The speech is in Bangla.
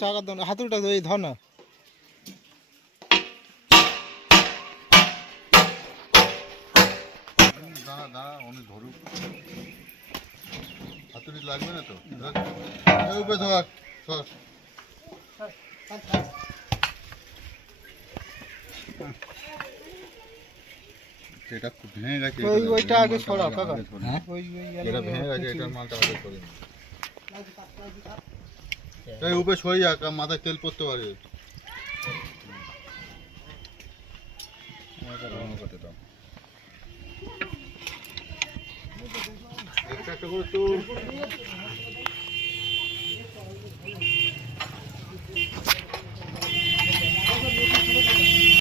চাকা দাও, হাতুড়িটা এই ধর না। দাঁড়া অনেক ধরুক, হাতুড়ি লাগবে না তো। ধর এটা ভেঙে গেছে, ওইটা আগে সরাও কাকা। এটা ভেঙে গেছে, এটার মালটা আগে সরিয়ে নিন। এই উপরে সরিয়ে যাক, মাথায় তেল পড়তে পারে। একটা করে তো